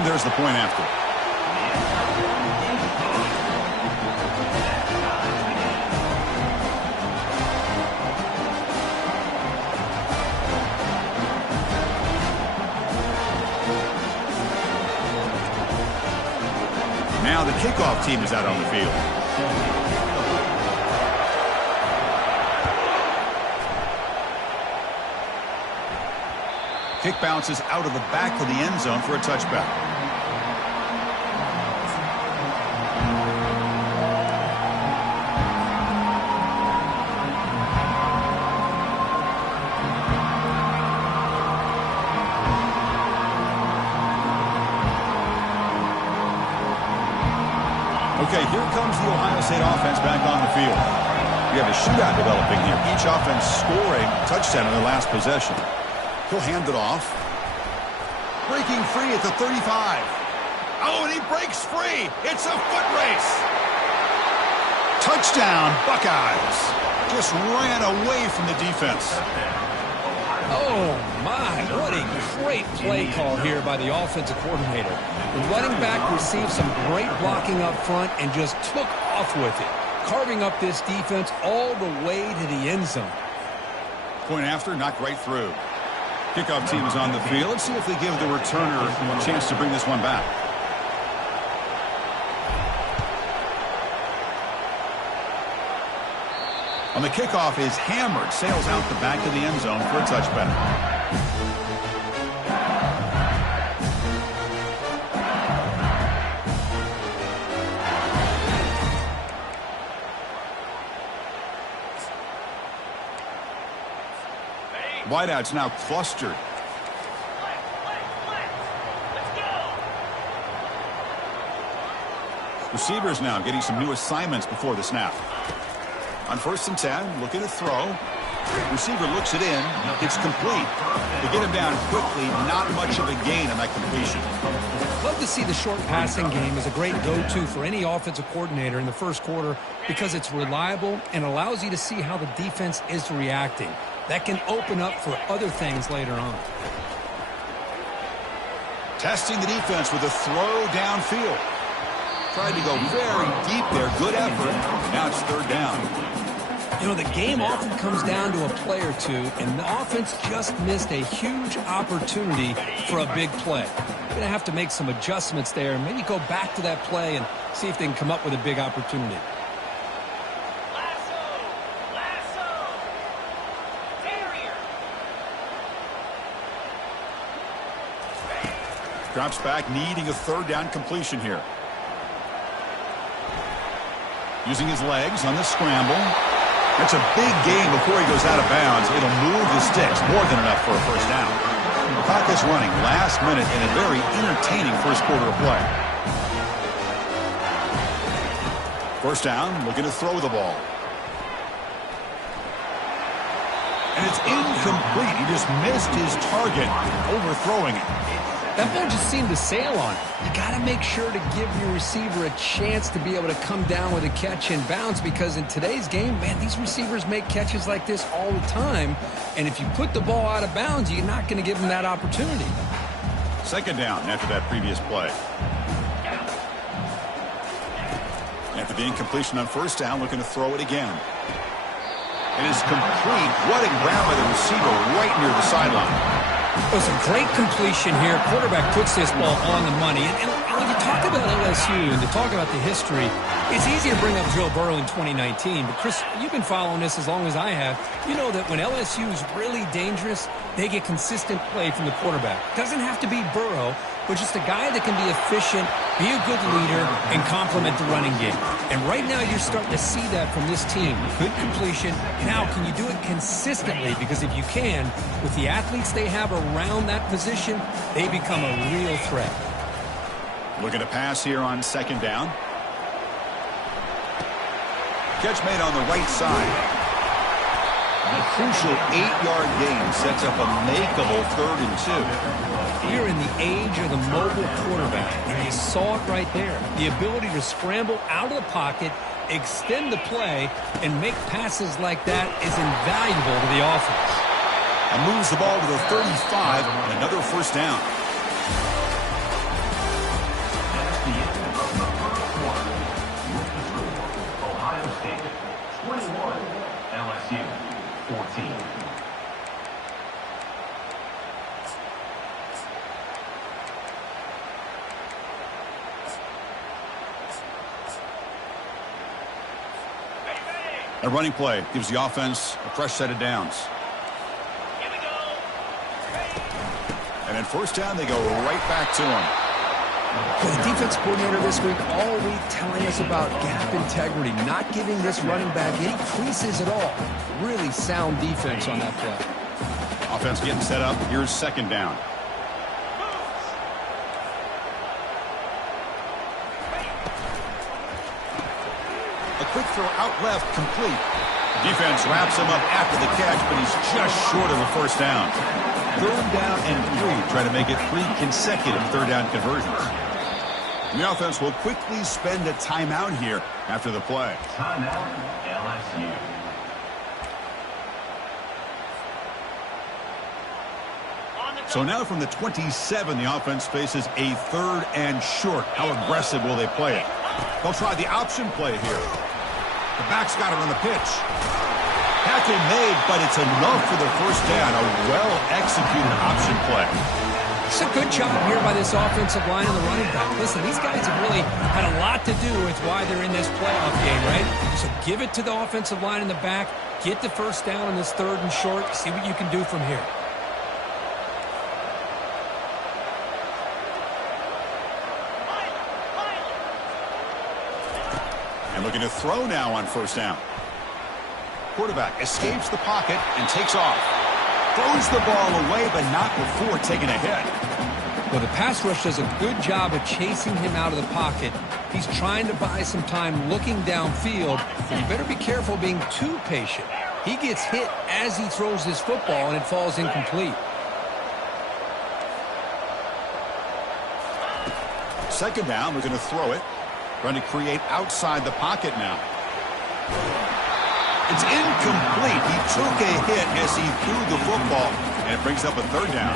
And there's the point after. Now the kickoff team is out on the field. Kick bounces out of the back of the end zone for a touchback. Okay, here comes the Ohio State offense back on the field. We have a shootout developing here. Each offense scoring a touchdown in their last possession. He'll hand it off. Breaking free at the 35. Oh, and he breaks free. It's a foot race. Touchdown, Buckeyes. Just ran away from the defense. Oh, my. What a great play call here by the offensive coordinator. The running back received some great blocking up front and just took off with it, carving up this defense all the way to the end zone. Point after, knocked right through. Kickoff team is on the field. Let's see if they give the returner a chance to bring this one back. On the kickoff is hammered. Sails out the back of the end zone for a touchback. Wideouts now clustered. Receivers now getting some new assignments before the snap. On 1st and 10, looking to throw. Receiver looks it in. It's complete. They get him down quickly. Not much of a gain on that completion. Love to see the short passing game as a great go-to for any offensive coordinator in the first quarter because it's reliable and allows you to see how the defense is reacting. That can open up for other things later on. Testing the defense with a throw downfield. Tried to go very deep there. Good effort. Now it's 3rd down. You know, the game often comes down to a play or two, and the offense just missed a huge opportunity for a big play. They're going to have to make some adjustments there and maybe go back to that play and see if they can come up with a big opportunity. Drops back, needing a 3rd down completion here. Using his legs on the scramble. That's a big gain before he goes out of bounds. It'll move the sticks, more than enough for a 1st down. The clock is running last minute in a very entertaining first quarter of play. 1st down, looking to throw the ball. And it's incomplete. He just missed his target, overthrowing it. That ball just seemed to sail on it. You got to make sure to give your receiver a chance to be able to come down with a catch and bounce because in today's game, man, these receivers make catches like this all the time. And if you put the ball out of bounds, you're not going to give them that opportunity. 2nd down after that previous play. After the incompletion on 1st down, looking to throw it again. It is complete. What a grab by the receiver right near the sideline. It was a great completion here. Quarterback puts this ball on the money. And when you talk about LSU and to talk about the history, it's easy to bring up Joe Burrow in 2019. But, Chris, you've been following this as long as I have. You know that when LSU is really dangerous, they get consistent play from the quarterback. Doesn't have to be Burrow, but just a guy that can be efficient, be a good leader, and complement the running game. And right now you're starting to see that from this team. Good completion. Now, can you do it consistently? Because if you can, with the athletes they have around that position, they become a real threat. Looking to pass here on 2nd down. Catch made on the right side. A crucial 8-yard gain sets up a makeable 3rd and 2. We're in the age of the mobile quarterback, and you saw it right there. The ability to scramble out of the pocket, extend the play, and make passes like that is invaluable to the offense. And moves the ball to the 35, and another 1st down. the end of the first quarter. With the score, Ohio State 21, LSU 14. A running play gives the offense a fresh set of downs. Here we go. And then first down, they go right back to him. The defense coordinator this week all week telling us about gap integrity, not giving this running back any creases at all. Really sound defense on that play. Offense getting set up. Here's second down. A quick throw out left, complete. Defense wraps him up after the catch, but he's just short of a first down. Third down and 3, trying to make it 3 consecutive third down conversions. And the offense will quickly spend a timeout here after the play. Timeout, LSU. So now from the 27, the offense faces a third and short. How aggressive will they play it? They'll try the option play here. The back's got it on the pitch. Tackle made, but it's enough for the first down. A well-executed option play. It's a good job here by this offensive line and the running back. Listen, these guys have really had a lot to do with why they're in this playoff game, right? So give it to the offensive line in the back. Get the first down on this third and short. See what you can do from here. And looking to throw now on first down. Quarterback escapes the pocket and takes off. Throws the ball away, but not before taking a hit. Well, the pass rush does a good job of chasing him out of the pocket. He's trying to buy some time looking downfield, but you better be careful being too patient. He gets hit as he throws this football, and it falls incomplete. Second down, we're going to throw it. Trying to create outside the pocket now. It's incomplete. He took a hit as he threw the football, and it brings up a third down.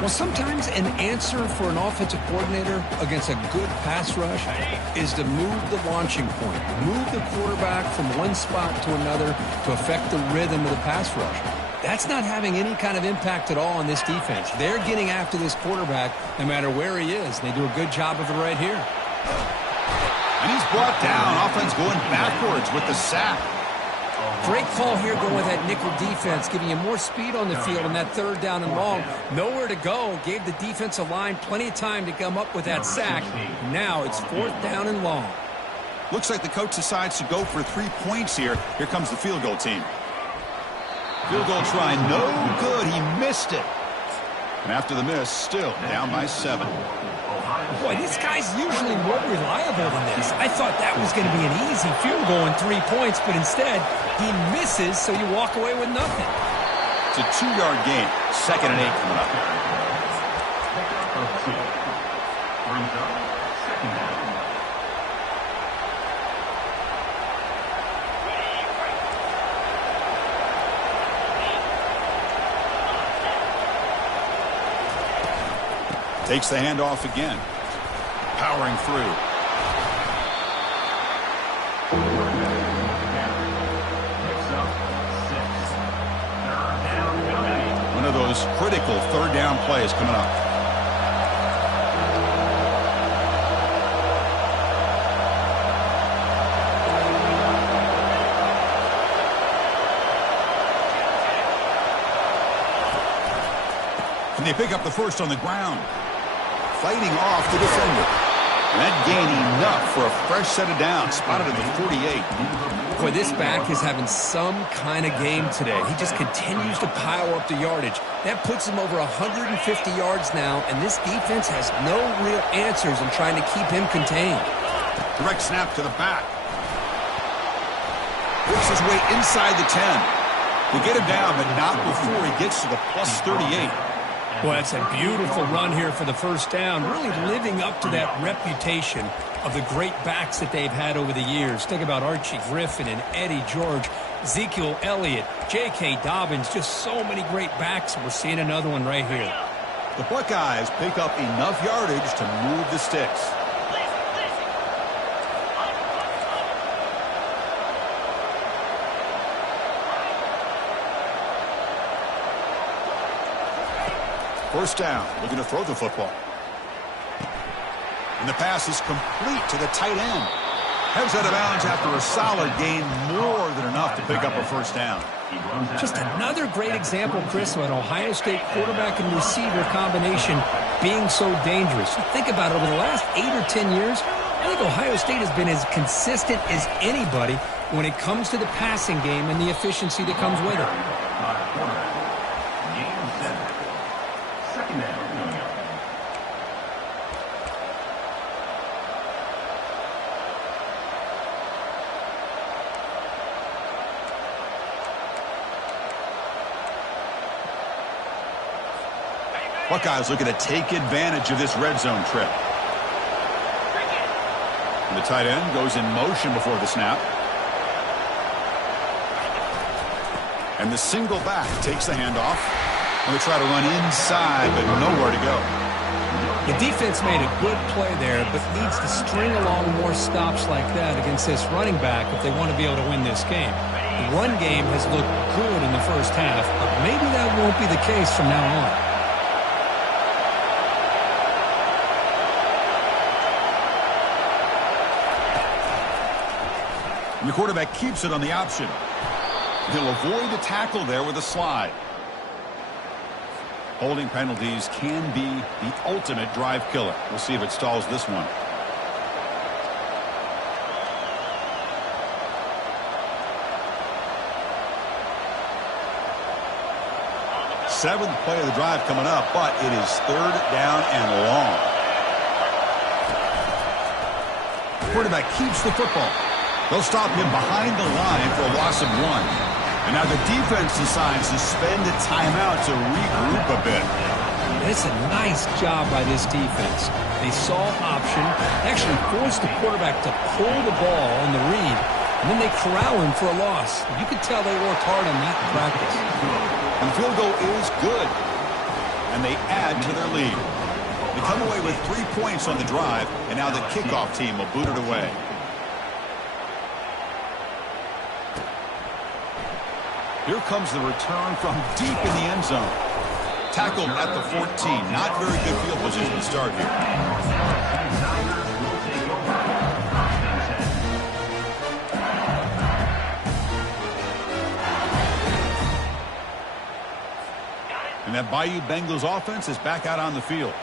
Well, sometimes an answer for an offensive coordinator against a good pass rush is to move the launching point, move the quarterback from one spot to another to affect the rhythm of the pass rush. That's not having any kind of impact at all on this defense. They're getting after this quarterback no matter where he is. They do a good job of it right here. And he's brought down. Offense going backwards with the sack. Great call here going with that nickel defense, giving you more speed on the field on that third down and long. Nowhere to go. Gave the defensive line plenty of time to come up with that sack. Now it's fourth down and long. Looks like the coach decides to go for 3 points here. Here comes the field goal team. Field goal try, no good. He missed it. And after the miss, still down by 7. Boy, these guys usually more reliable than this. I thought that was going to be an easy field goal in 3 points, but instead he misses, so you walk away with nothing. It's a 2-yard gain. Second and 8 coming up. Takes the handoff again. Powering through. One of those critical third down plays coming up. And they pick up the first on the ground. Fighting off the defender. And that gain enough for a fresh set of downs. Spotted at the 48. Boy, this back is having some kind of game today. He just continues to pile up the yardage. That puts him over 150 yards now, and this defense has no real answers in trying to keep him contained. Direct snap to the back. Works his way inside the 10. He'll get him down, but not before he gets to the plus 38. Well, that's a beautiful run here for the first down, really living up to that reputation of the great backs that they've had over the years. Think about Archie Griffin and Eddie George, Ezekiel Elliott, J.K. Dobbins, just so many great backs. We're seeing another one right here. The Buckeyes pick up enough yardage to move the sticks. First down, looking to throw the football. And the pass is complete to the tight end. Heads out of bounds after a solid gain, more than enough to pick up a first down. Just another great example, Chris, of an Ohio State quarterback and receiver combination being so dangerous. You think about it, over the last 8 or 10 years, I think Ohio State has been as consistent as anybody when it comes to the passing game and the efficiency that comes with it. Second down. Buckeyes looking to take advantage of this red zone trip. And the tight end goes in motion before the snap. And the single back takes the handoff. And they try to run inside, but nowhere to go. The defense made a good play there, but needs to string along more stops like that against this running back if they want to be able to win this game. The run game has looked good in the first half, but maybe that won't be the case from now on. And the quarterback keeps it on the option. He'll avoid the tackle there with a slide. Holding penalties can be the ultimate drive killer. We'll see if it stalls this one. Seventh play of the drive coming up, but it is third down and long. Quarterback keeps the football. They'll stop him behind the line for a loss of 1. And now the defense decides to spend a timeout to regroup a bit. It's a nice job by this defense. They saw option, actually forced the quarterback to pull the ball on the read, and then they corral him for a loss. You could tell they worked hard on that in practice. And the field goal is good. And they add to their lead. They come away with 3 points on the drive, and now the kickoff team will boot it away. Here comes the return from deep in the end zone. Tackled at the 14. Not very good field position to start here. And that Bayou Bengals offense is back out on the field.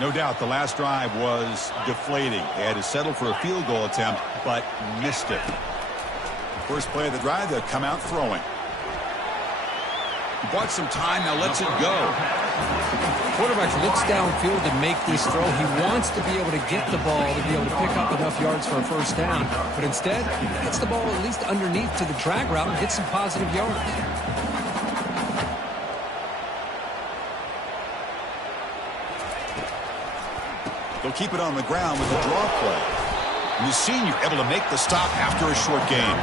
No doubt the last drive was deflating. They had to settle for a field goal attempt, but missed it. First play of the drive, they'll come out throwing. He bought some time, now lets it go. Quarterback looks downfield to make this throw. He wants to be able to get the ball to be able to pick up enough yards for a first down. But instead, he gets the ball at least underneath to the drag route and gets some positive yards. They'll keep it on the ground with a draw play. And the senior able to make the stop after a short gain.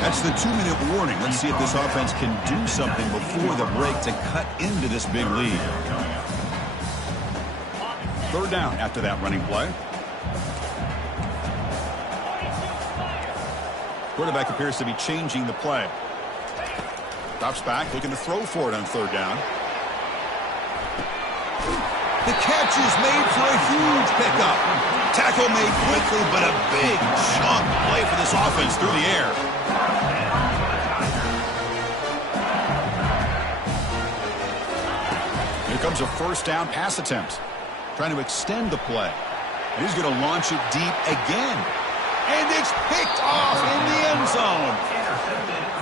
That's the 2-minute warning. Let's see if this offense can do something before the break to cut into this big lead. Third down after that running play. Quarterback appears to be changing the play. Drops back, looking to throw for it on third down. The catch is made for a huge pickup. Tackle made quickly, but a big chunk play for this offense through the air. Here comes a first down pass attempt. Trying to extend the play. And he's going to launch it deep again. And it's picked off in the end zone.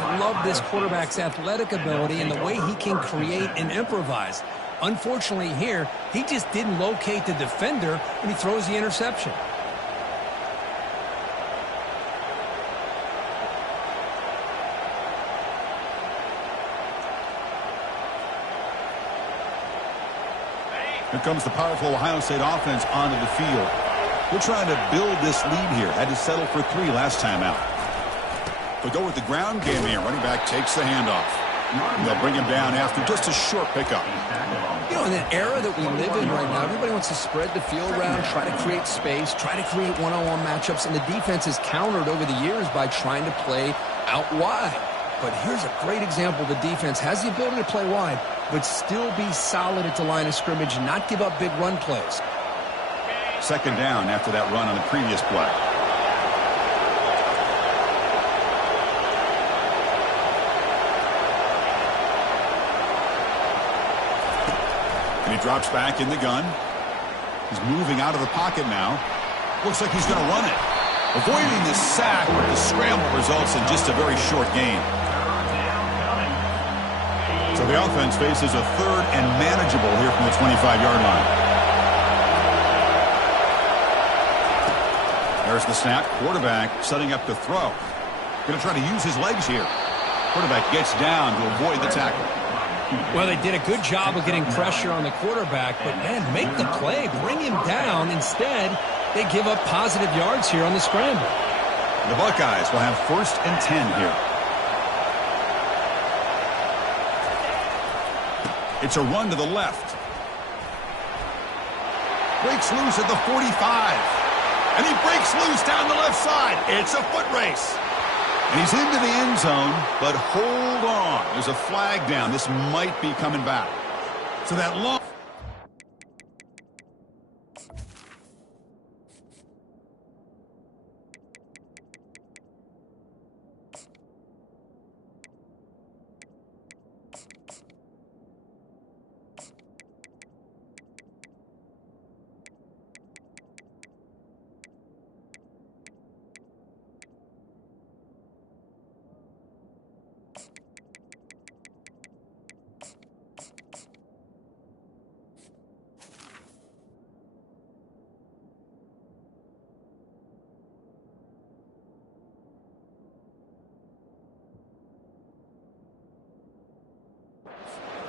I love this quarterback's athletic ability and the way he can create and improvise. Unfortunately here, he just didn't locate the defender when he throws the interception. Here comes the powerful Ohio State offense onto the field. We're trying to build this lead here. Had to settle for 3 last time out. But go with the ground game here. Running back takes the handoff. And they'll bring him down after just a short pickup. You know, in the era that we live in right now, everybody wants to spread the field around, try to create space, try to create one-on-one matchups, and the defense has countered over the years by trying to play out wide. But here's a great example. The defense has the ability to play wide, but still be solid at the line of scrimmage and not give up big run plays. Second down after that run on the previous play. And he drops back in the gun. He's moving out of the pocket now. Looks like he's going to run it. Avoiding the sack, but the scramble results in just a very short gain. So the offense faces a third and manageable here from the 25-yard line. There's the snap. Quarterback setting up to throw. Going to try to use his legs here. Quarterback gets down to avoid the tackle. Well, they did a good job of getting pressure on the quarterback, but, man, make the play. Bring him down. Instead, they give up positive yards here on the scramble. The Buckeyes will have 1st and 10 here. It's a run to the left. Breaks loose at the 45. And he breaks loose down the left side. It's a foot race. And he's into the end zone, but hold on. There's a flag down. This might be coming back. So that long...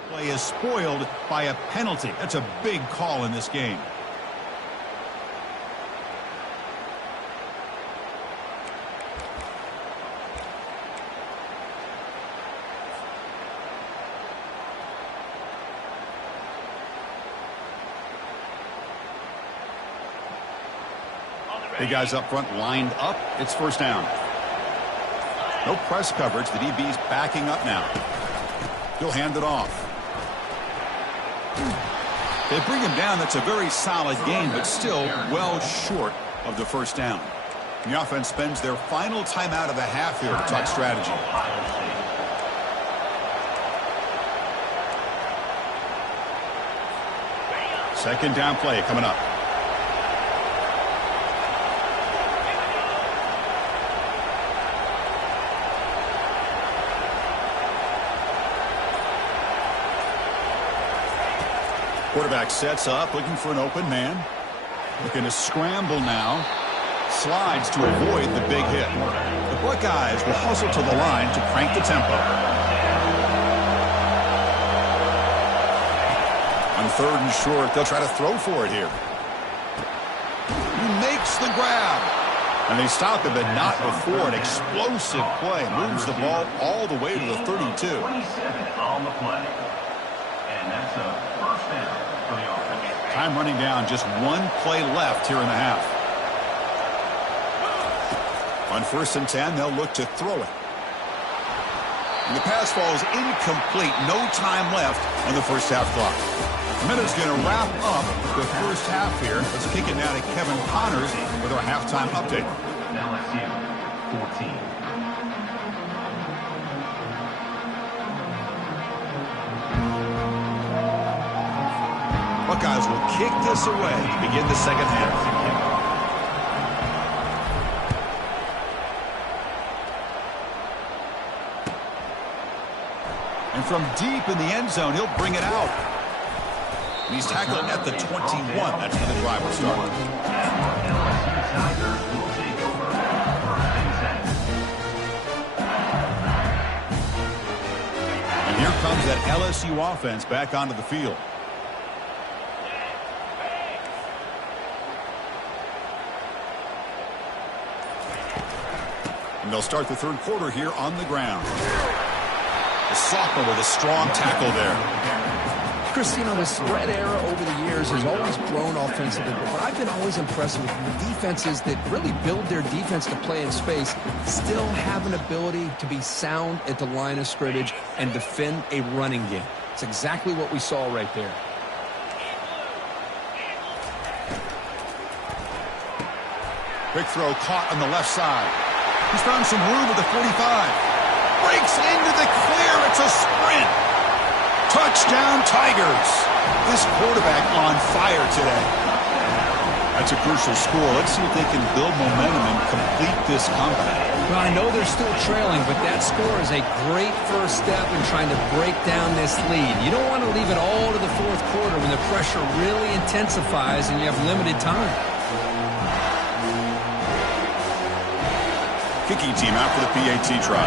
play is spoiled by a penalty. That's a big call in this game. The guys up front lined up. It's 1st down. No press coverage. The DB's backing up now. He'll hand it off. They bring him down. That's a very solid gain, but still well short of the 1st down. The offense spends their final timeout of the half here to talk strategy. Second down play coming up. Quarterback sets up, looking for an open man. Looking to scramble now. Slides to avoid the big hit. The Buckeyes will hustle to the line to crank the tempo. On 3rd and short, they'll try to throw for it here. He makes the grab. And they stop him, but not before. An explosive play. Moves the ball all the way to the 32. 27 on the play. And that's a 1st down for the offense. Time running down. Just one play left here in the half. On 1st and 10, they'll look to throw it. And the pass falls incomplete. No time left on the 1st half clock. Minute's going to wrap up the 1st half here. Let's kick it now to Kevin Connors with our halftime update. LSU 14. Buckeyes will kick this away to begin the 2nd half. And from deep in the end zone, he'll bring it out. And he's tackled at the 21. That's where the drive will start. And here comes that LSU offense back onto the field. And they'll start the 3rd quarter here on the ground. The sophomore with a strong tackle there. Christine, the spread era over the years has always grown offensively, but I've been always impressed with defenses that really build their defense to play in space, still have an ability to be sound at the line of scrimmage and defend a running game. It's exactly what we saw right there. Quick throw caught on the left side. He's found some room at the 45. Breaks into the clear. It's a sprint. Touchdown, Tigers. This quarterback on fire today. That's a crucial score. Let's see if they can build momentum and complete this comeback. Well, I know they're still trailing, but that score is a great first step in trying to break down this lead. You don't want to leave it all to the fourth quarter when the pressure really intensifies and you have limited time. Kicking team out for the PAT try.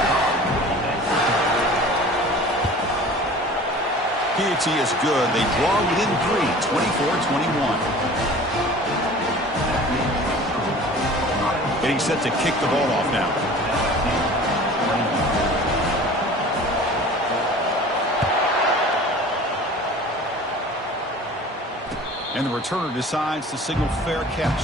PAT is good. They draw within 3, 24-21. Getting set to kick the ball off now. And the returner decides to signal fair catch.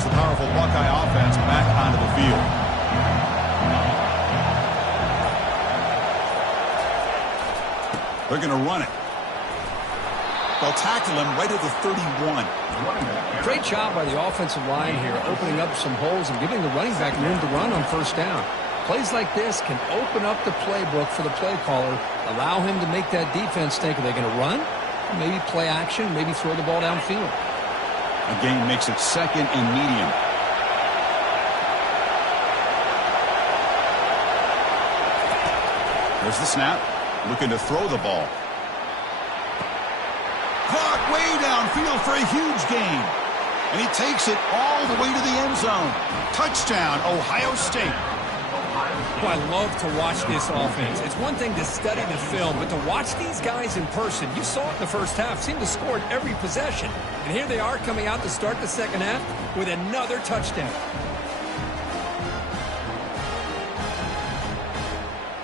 The powerful Buckeye offense back onto the field. They're going to run it. They'll tackle him right at the 31. Great job by the offensive line here, opening up some holes and giving the running back room to run on first down. Plays like this can open up the playbook for the play caller, allow him to make that defense think, are they going to run? Maybe play action, maybe throw the ball downfield. The game makes it second and medium. There's the snap. Looking to throw the ball. Caught way downfield for a huge gain. And he takes it all the way to the end zone. Touchdown, Ohio State. Well, I love to watch this offense. It's one thing to study the film, but to watch these guys in person, you saw it in the first half, seemed to score at every possession. And here they are coming out to start the second half with another touchdown.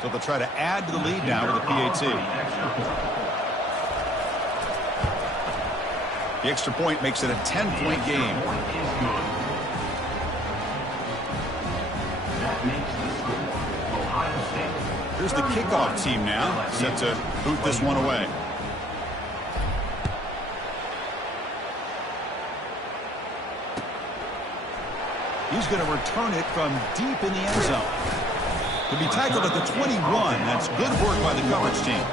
So they'll try to add to the lead now with the PAT. The extra point makes it a 10-point game. Here's the kickoff team now, set to boot this one away. He's going to return it from deep in the end zone. To be tackled at the 21, that's good work by the coverage team.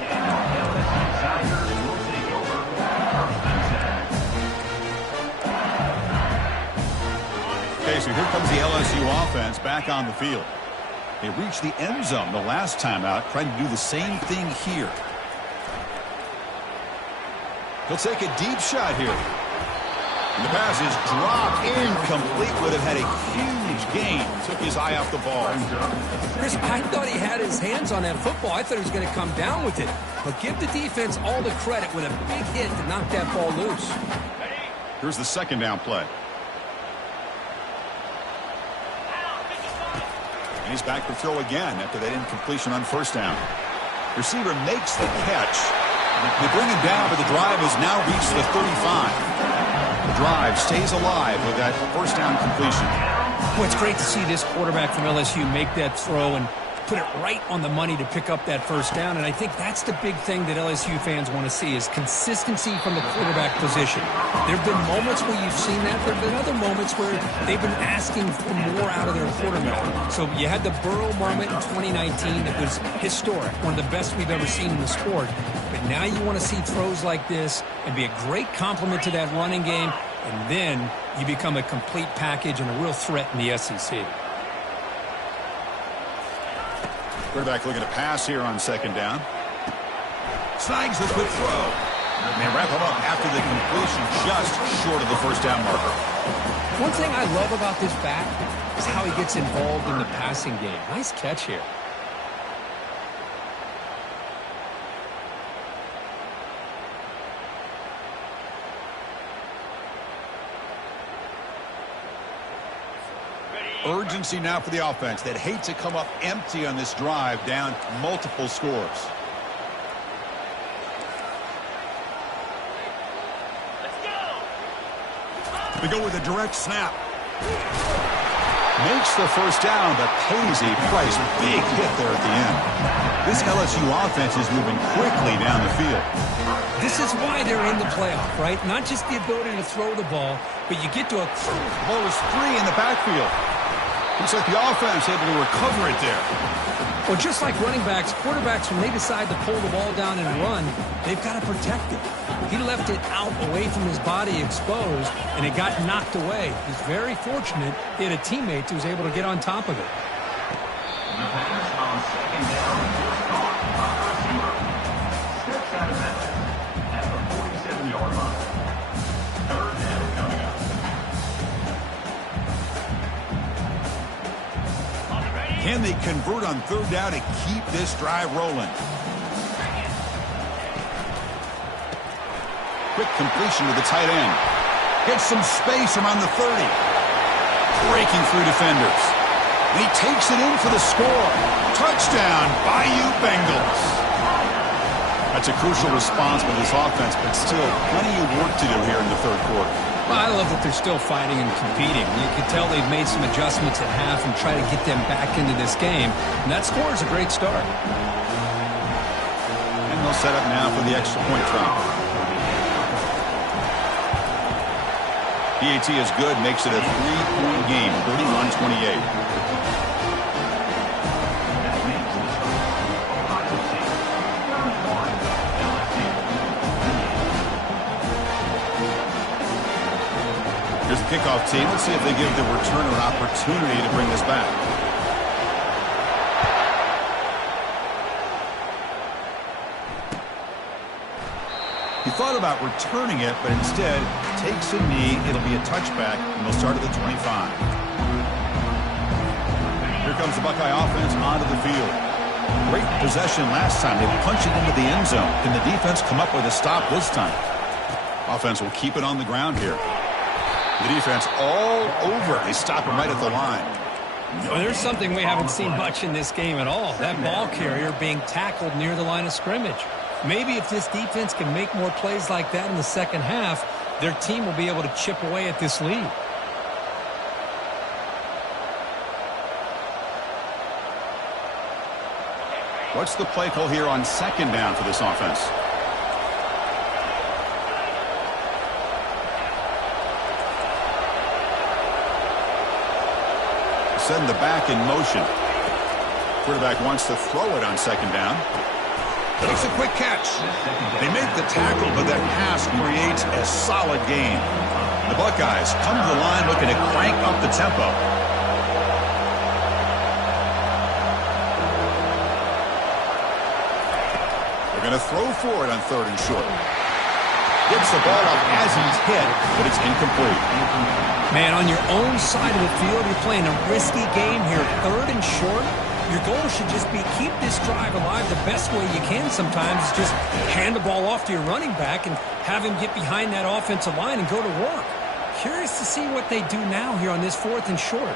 Okay, so here comes the LSU offense back on the field. They reached the end zone the last time out, trying to do the same thing here. He'll take a deep shot here. And the pass is dropped incomplete. Would have had a huge gain. Took his eye off the ball. Chris, I thought he had his hands on that football. I thought he was going to come down with it. But give the defense all the credit with a big hit to knock that ball loose. Here's the second down play. And he's back to throw again after that incompletion on first down. Receiver makes the catch. They bring him down, but the drive has now reached the 35. The drive stays alive with that first down completion. Well, it's great to see this quarterback from LSU make that throw and put it right on the money to pick up that first down. And I think that's the big thing that LSU fans want to see is consistency from the quarterback position. There have been moments where you've seen that. There have been other moments where they've been asking for more out of their quarterback. So you had the Burrow moment in 2019 that was historic, one of the best we've ever seen in the sport. But now you want to see throws like this and be a great complement to that running game, and then you become a complete package and a real threat in the SEC. Quarterback looking to pass here on second down. Snags the quick throw. And they wrap him up after the completion just short of the first down marker. One thing I love about this back is how he gets involved in the passing game. Nice catch here. Urgency now for the offense. They'd hate to come up empty on this drive, down multiple scores. We go with a direct snap. Makes the first down, but pays a price. Big hit there at the end. This LSU offense is moving quickly down the field. This is why they're in the playoff, right? Not just the ability to throw the ball, but you get to a... Ball is free in the backfield. Looks like the offense able to recover it there. Well, just like running backs, quarterbacks, when they decide to pull the ball down and run, they've got to protect it. He left it out away from his body exposed, and it got knocked away. He's very fortunate he had a teammate who was able to get on top of it. The pass on second down is caught by the receiver. Steps out of bounds at the 47-yard line. Third down coming up. Can they convert on third down and keep this drive rolling? Quick completion to the tight end. Gets some space around the 30. Breaking through defenders. And he takes it in for the score. Touchdown, Bayou Bengals. That's a crucial response by this offense, but still plenty of work to do here in the third quarter. Well, I love that they're still fighting and competing. You can tell they've made some adjustments at half and try to get them back into this game. And that score is a great start. And they'll set up now for the extra point try. PAT is good, makes it a 3-point game, 31-28. Here's the kickoff team. Let's see if they give the returner an opportunity to bring this back. He thought about returning it, but instead takes a knee. It'll be a touchback, and they'll start at the 25. Here comes the Buckeye offense onto the field. Great possession last time. They punched it into the end zone. Can the defense come up with a stop this time? Offense will keep it on the ground here. The defense all over. They stop him right at the line. Well, there's something we haven't seen much in this game at all. That ball carrier being tackled near the line of scrimmage. Maybe if this defense can make more plays like that in the second half, their team will be able to chip away at this lead. What's the play call here on second down for this offense? Send the back in motion. Quarterback wants to throw it on second down. Takes a quick catch. They make the tackle, but that pass creates a solid gain. The Buckeyes come to the line looking to crank up the tempo. They're going to throw for it on third and short. Gets the ball up as he's hit, but it's incomplete. Man, on your own side of the field, you're playing a risky game here. Third and short. Your goal should just be keep this drive alive the best way you can sometimes. Is just hand the ball off to your running back and have him get behind that offensive line and go to work. Curious to see what they do now here on this fourth and short.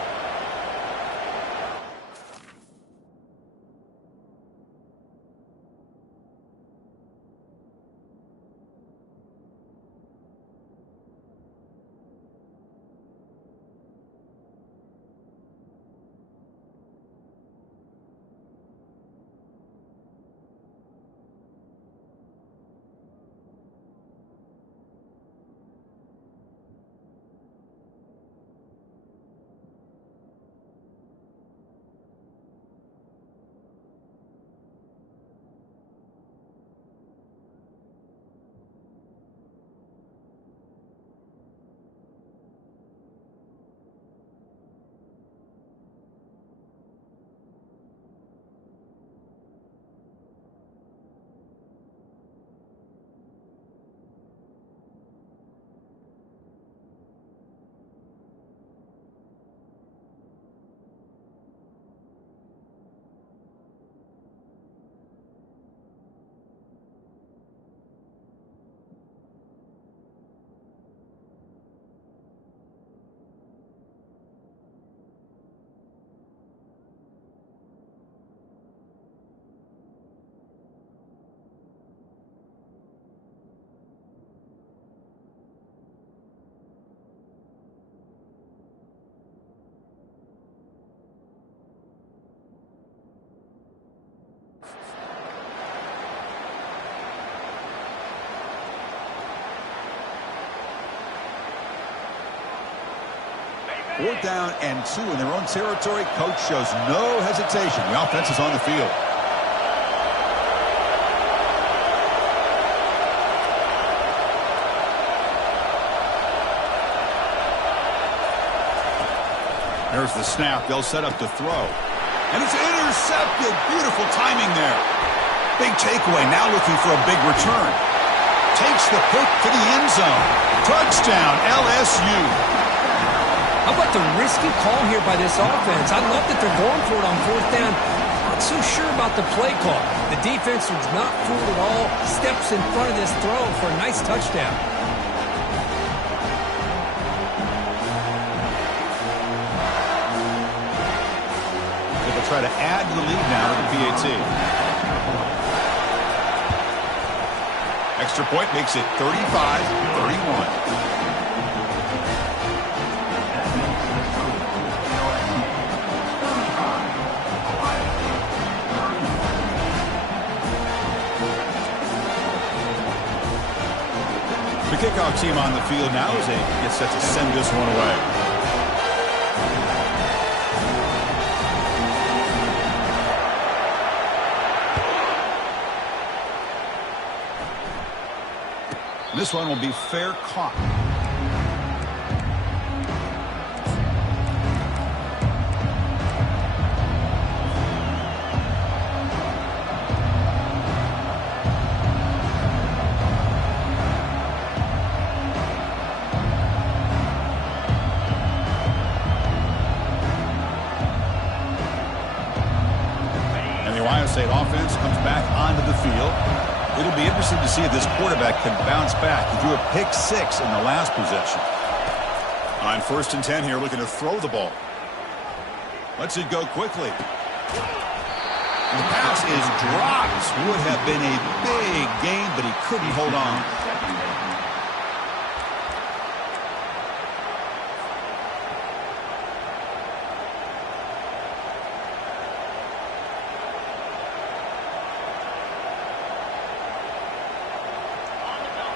4th down and 2 in their own territory. Coach shows no hesitation. The offense is on the field. There's the snap. They'll set up to throw. And it's intercepted. Beautiful timing there. Big takeaway. Now looking for a big return. Takes the pick to the end zone. Touchdown, LSU. How about the risky call here by this offense? I love that they're going for it on 4th down. Not so sure about the play call. The defense was not fooled at all. Steps in front of this throw for a nice touchdown. Try to add to the lead now with the PAT. Extra point makes it 35-31. The kickoff team on the field now as they get set to send this one away. This one will be fair caught. And the Ohio State offense comes back onto the field. It'll be interesting to see if this quarterback can bounce back. He threw a pick 6 in the last possession. On 1st and 10 here, looking to throw the ball. Lets it go quickly. And the pass is dropped. Would have been a big gain, but he couldn't hold on.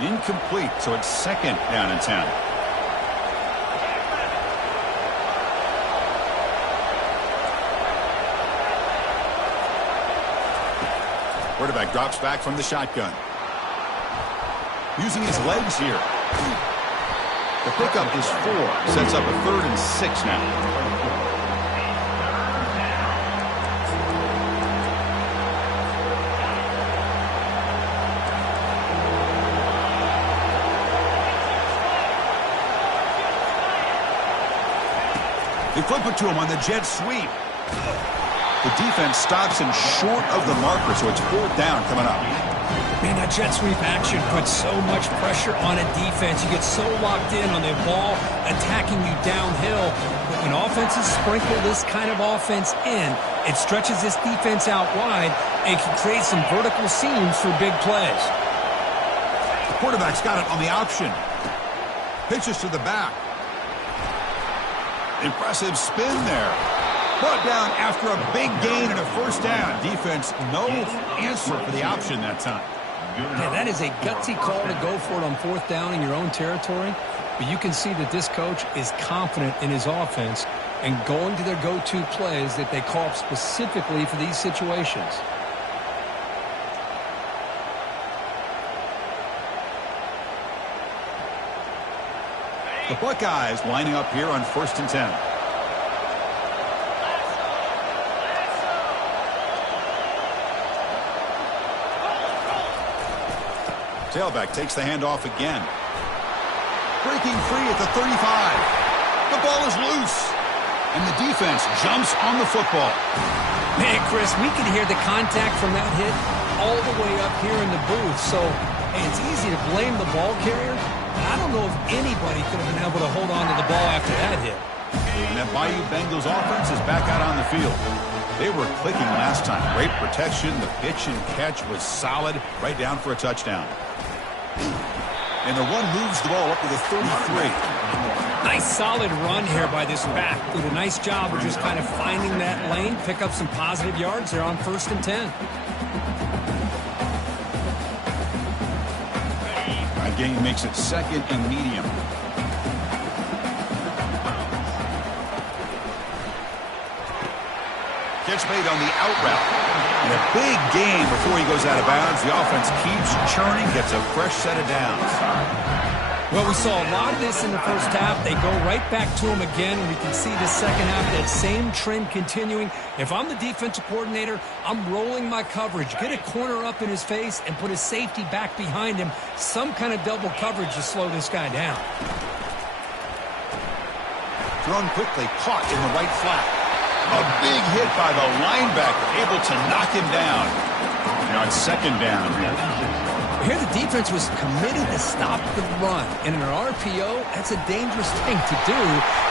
Incomplete, so it's 2nd down and 10. Quarterback drops back from the shotgun. Using his legs here. The pickup is 4. Sets up a 3rd and 6 now. They flip it to him on the jet sweep. The defense stops him short of the marker, so it's 4th down coming up. Man, that jet sweep action puts so much pressure on a defense. You get so locked in on the ball attacking you downhill. But when offenses sprinkle this kind of offense in, it stretches this defense out wide and can create some vertical seams for big plays. The quarterback's got it on the option. Pitches to the back. Impressive spin there. Brought down after a big gain and a 1st down. Defense, no answer for the option that time. Yeah, that is a gutsy call to go for it on 4th down in your own territory. But you can see that this coach is confident in his offense and going to their go-to plays that they call up specifically for these situations. The Buckeyes lining up here on 1st and 10. Tailback takes the handoff again. Breaking free at the 35. The ball is loose. And the defense jumps on the football. Man, Chris, we can hear the contact from that hit all the way up here in the booth. So it's easy to blame the ball carrier. But I don't know if anybody could have been able to hold on to the ball after that hit. And that Bayou Bengals offense is back out on the field. They were clicking last time. Great protection. The pitch and catch was solid. Right down for a touchdown. And the one moves the ball up to the 33. Nice solid run here by this back. Did a nice job of just kind of finding that lane, pick up some positive yards there on 1st and 10. That gain makes it 2nd and medium. Catch made on the out route. And a big gain before he goes out of bounds. The offense keeps churning, gets a fresh set of downs. Well, we saw a lot of this in the first half. They go right back to him again. We can see the second half, that same trend continuing. If I'm the defensive coordinator, I'm rolling my coverage. Get a corner up in his face and put a safety back behind him. Some kind of double coverage to slow this guy down. Thrown quickly, caught in the right flat. A big hit by the linebacker, able to knock him down. Now it's second down. Here the defense was committed to stop the run. And in an RPO, that's a dangerous thing to do.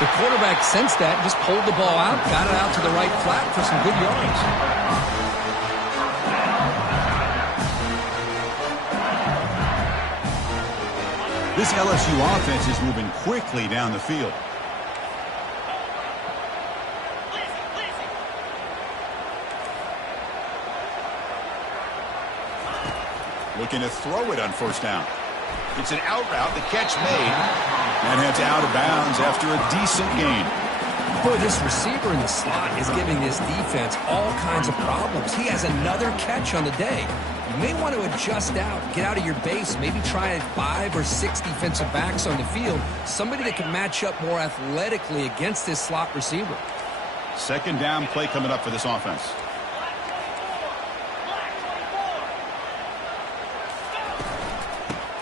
The quarterback sensed that, just pulled the ball out, got it out to the right flat for some good yards. This LSU offense is moving quickly down the field. Looking to throw it on first down. It's an out route, the catch made, and heads out of bounds after a decent gain. Boy, this receiver in the slot is giving this defense all kinds of problems. He has another catch on the day. You may want to adjust out, get out of your base, maybe try 5 or 6 defensive backs on the field, somebody that can match up more athletically against this slot receiver. Second down play coming up for this offense.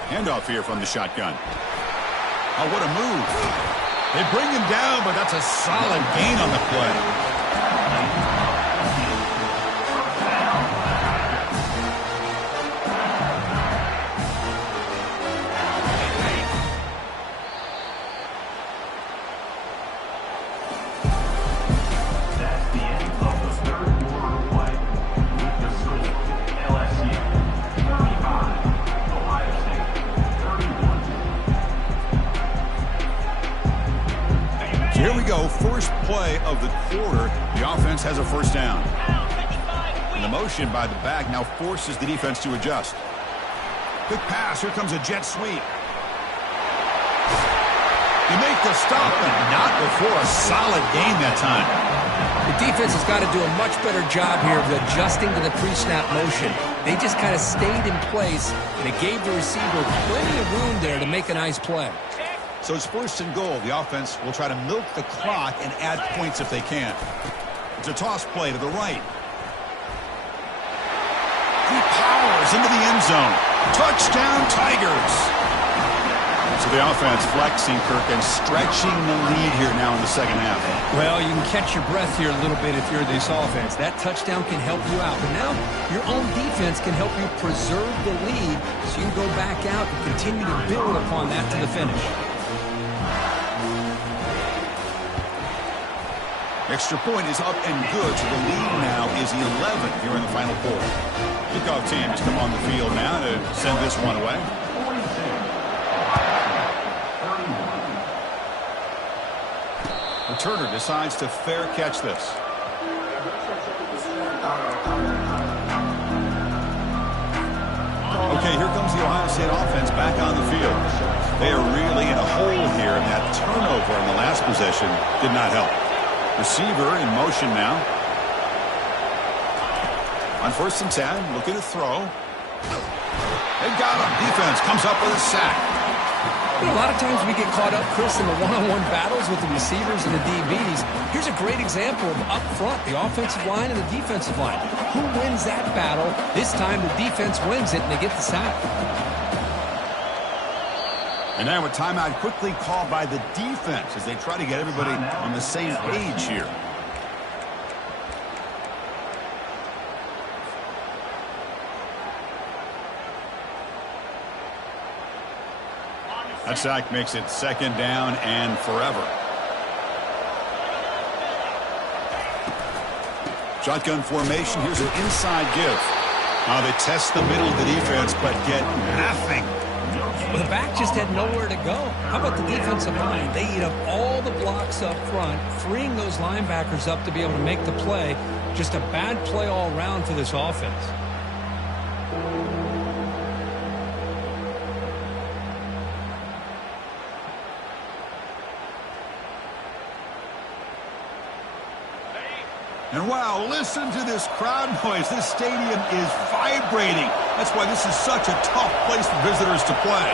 Handoff here from the shotgun. Oh, what a move. They bring him down, but that's a solid gain on the play. That's the end of the third quarter of play. With the score, LSU 35, Ohio State 31. So here we go, first play of the quarter. The offense has a first down. And the motion by the back now forces the defense to adjust. Quick pass, here comes a jet sweep. You make the stop, but not before a solid gain that time. The defense has got to do a much better job here of adjusting to the pre-snap motion. They just kind of stayed in place, and it gave the receiver plenty of room there to make a nice play. So it's first and goal. The offense will try to milk the clock and add points if they can. It's a toss play to the right. He powers into the end zone. Touchdown, Tigers. So the offense flexing, Kirk, and stretching the lead here now in the second half. Well, you can catch your breath here a little bit if you're this offense. That touchdown can help you out. But now your own defense can help you preserve the lead so you can go back out and continue to build upon that to the finish. Extra point is up and good, so the lead now is 11 here in the final quarter. Kickoff team has come on the field now to send this one away. 46, Returner decides to fair catch this. Okay, here comes the Ohio State offense back on the field. They are really in a hole here, and that turnover in the last possession did not help. Receiver in motion now. On first and 10, looking to throw. They got him. Defense comes up with a sack. You know, a lot of times we get caught up, Chris, in the one-on-one battles with the receivers and the DBs. Here's a great example of up front, the offensive line and the defensive line. Who wins that battle? This time the defense wins it, and they get the sack. And now a timeout quickly called by the defense as they try to get everybody on the same page here. That sack makes it second down and forever. Shotgun formation. Here's an inside give. They test the middle of the defense, but get nothing. Well, the back just had nowhere to go. How about the defensive line? They eat up all the blocks up front, freeing those linebackers up to be able to make the play. Just a bad play all around for this offense. And wow, listen to this crowd noise. This stadium is vibrating. That's why this is such a tough place for visitors to play.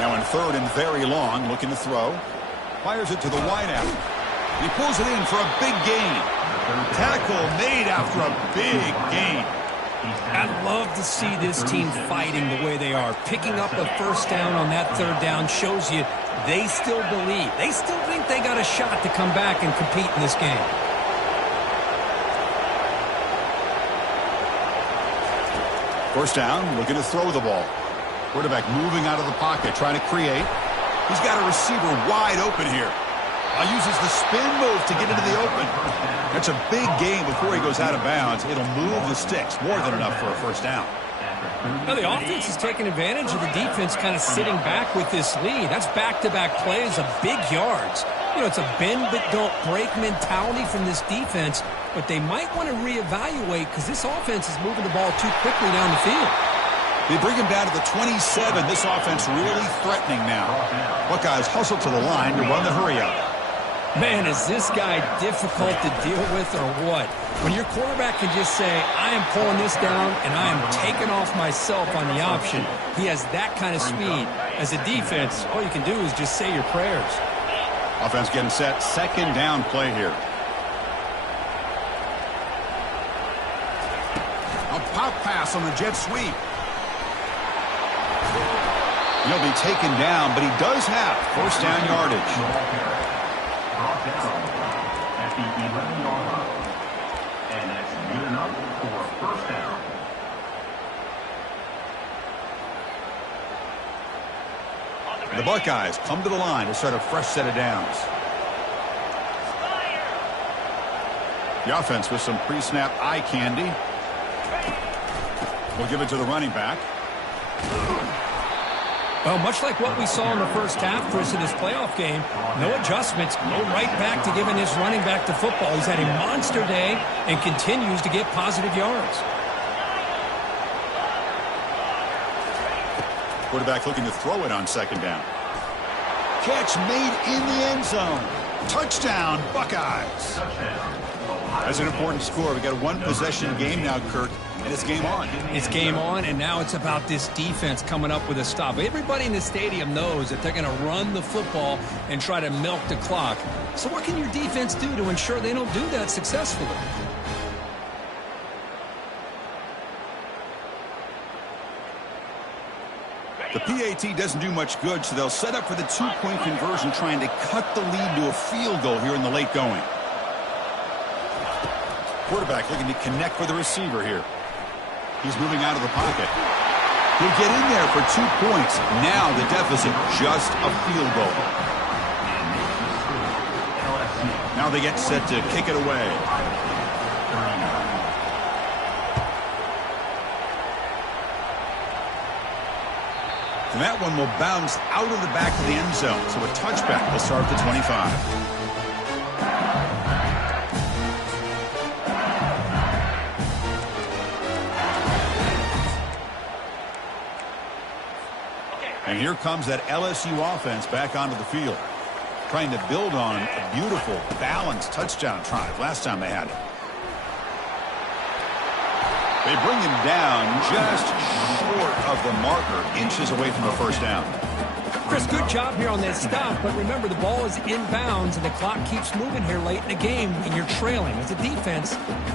Now in third and very long, looking to throw. Fires it to the wideout. He pulls it in for a big gain. Tackle made after a big gain. I'd love to see this team fighting the way they are. Picking up a first down on that third down shows you they still believe. They still think they got a shot to come back and compete in this game. First down, looking to throw the ball. Quarterback moving out of the pocket, trying to create. He's got a receiver wide open here. Uses the spin move to get into the open. That's a big gain before he goes out of bounds. It'll move the sticks, more than enough for a first down. Now the offense is taking advantage of the defense kind of sitting back with this lead. That's back-to-back plays of big yards. You know, it's a bend but don't break mentality from this defense, but they might want to reevaluate because this offense is moving the ball too quickly down the field. They bring him down to the 27. This offense really threatening now. Buckeyes hustle to the line to run the hurry up. Man, is this guy difficult to deal with or what? When your quarterback can just say, I am pulling this down and I am taking off myself on the option, he has that kind of speed. As a defense, all you can do is just say your prayers. Offense getting set. Second down play here. A pop pass on the jet sweep. He'll be taken down, but he does have first down yardage. Brought down at the 11-yard line. And that's good enough for a first down. The Buckeyes come to the line to start a fresh set of downs. The offense with some pre-snap eye candy. We'll give it to the running back. Well, much like what we saw in the first half, Chris, in this playoff game, no adjustments, go right back to giving his running back to football. He's had a monster day and continues to get positive yards. Quarterback looking to throw it on second down. Catch made in the end zone. Touchdown, Buckeyes. That's an important score. We got a one-possession game now, Kirk, and it's game on. It's game on, and now it's about this defense coming up with a stop. Everybody in the stadium knows that they're going to run the football and try to milk the clock. So what can your defense do to ensure they don't do that successfully? The PAT doesn't do much good, so they'll set up for the two-point conversion, trying to cut the lead to a field goal here in the late going. Quarterback looking to connect with the receiver here. He's moving out of the pocket. He'll get in there for 2 points. Now the deficit, just a field goal. Now they get set to kick it away. And that one will bounce out of the back of the end zone. So a touchback will start at the 25. And here comes that LSU offense back onto the field, trying to build on a beautiful, balanced touchdown drive last time they had it. They bring him down just short of the marker, inches away from the first down. Chris, good job here on that stop, but remember the ball is inbounds and the clock keeps moving here late in the game and you're trailing. As a defense,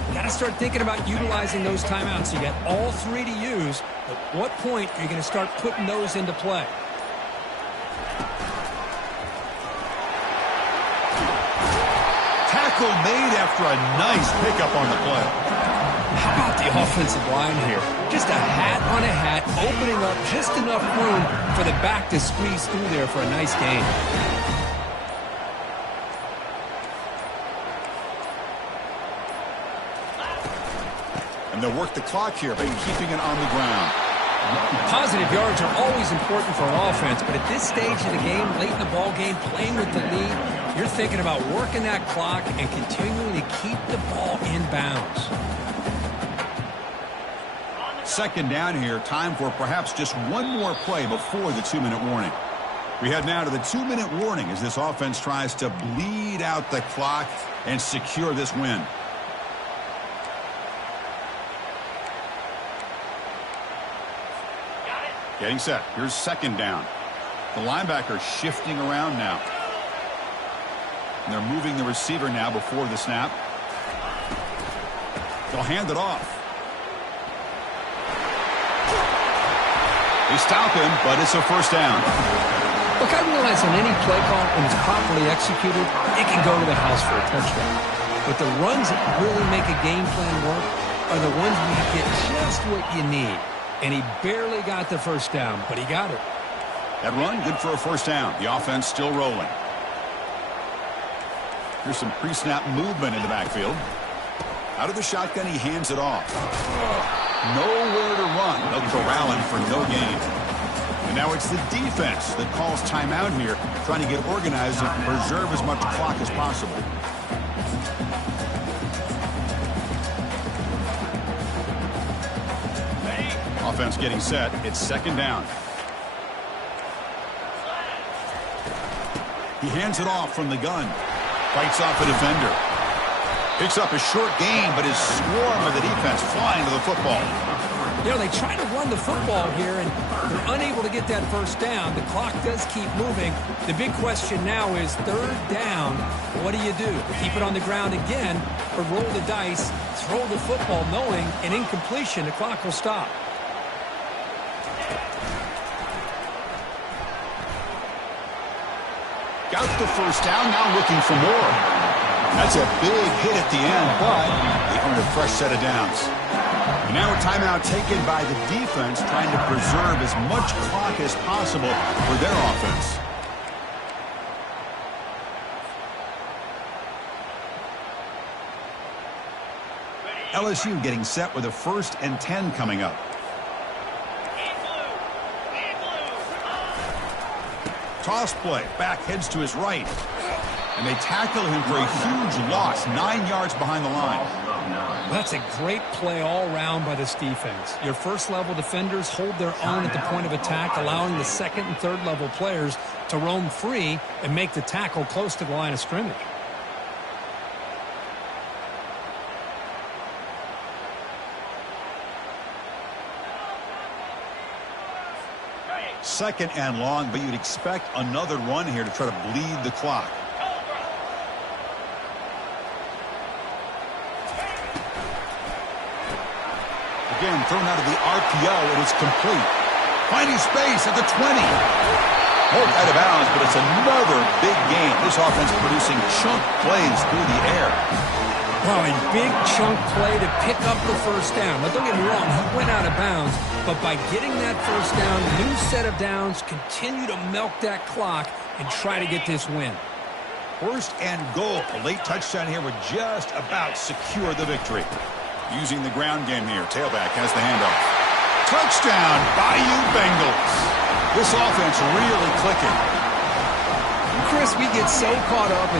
you got to start thinking about utilizing those timeouts. You got all three to use. At what point are you going to start putting those into play? Tackle made after a nice pickup on the play. How about the offensive line here? Just a hat on a hat, opening up just enough room for the back to squeeze through there for a nice gain. And they'll work the clock here by keeping it on the ground. Positive yards are always important for an offense, but at this stage of the game, late in the ball game, playing with the lead, you're thinking about working that clock and continuing to keep the ball in bounds. Second down here, time for perhaps just one more play before the 2-minute warning. We head now to the 2-minute warning as this offense tries to bleed out the clock and secure this win. Getting set. Here's second down. The linebacker shifting around now. And they're moving the receiver now before the snap. They'll hand it off. They stop him, but it's a first down. Look, I realize on any play call, when it's properly executed, it can go to the house for a touchdown. But the runs that really make a game plan work are the ones where you get just what you need. And he barely got the first down, but he got it. That run, good for a first down. The offense still rolling. Here's some pre-snap movement in the backfield. Out of the shotgun, he hands it off. Nowhere to run. They'll corral him for no gain. And now it's the defense that calls timeout here, trying to get organized and preserve as much clock as possible. Offense getting set. It's second down. He hands it off from the gun. Fights off a defender. Picks up a short gain, but his swarm of the defense flying to the football. You know, they try to run the football here, and they're unable to get that first down. The clock does keep moving. The big question now is third down. What do? Keep it on the ground again, or roll the dice, throw the football, knowing an incompletion, the clock will stop. Got the first down, now looking for more. That's a big hit at the end, but they earned a fresh set of downs. And now a timeout taken by the defense, trying to preserve as much clock as possible for their offense. LSU getting set with a 1st and 10 coming up. Toss play, back heads to his right. And they tackle him for a huge loss, 9 yards behind the line. That's a great play all around by this defense. Your first-level defenders hold their own at the point of attack, allowing the second and third-level players to roam free and make the tackle close to the line of scrimmage. Second and long, but you'd expect another run here to try to bleed the clock. Again, thrown out of the RPO, and it's complete. Finding space at the 20. Moved out of bounds, but it's another big game. This offense producing chunk plays through the air. Wow, a big chunk play to pick up the first down. But don't get me wrong, he went out of bounds. But by getting that first down, new set of downs, continue to milk that clock and try to get this win. 1st and goal. A late touchdown here would just about secure the victory. Using the ground game here. Tailback has the handoff. Touchdown, Bayou Bengals. This offense really clicking. Chris, we get so caught up in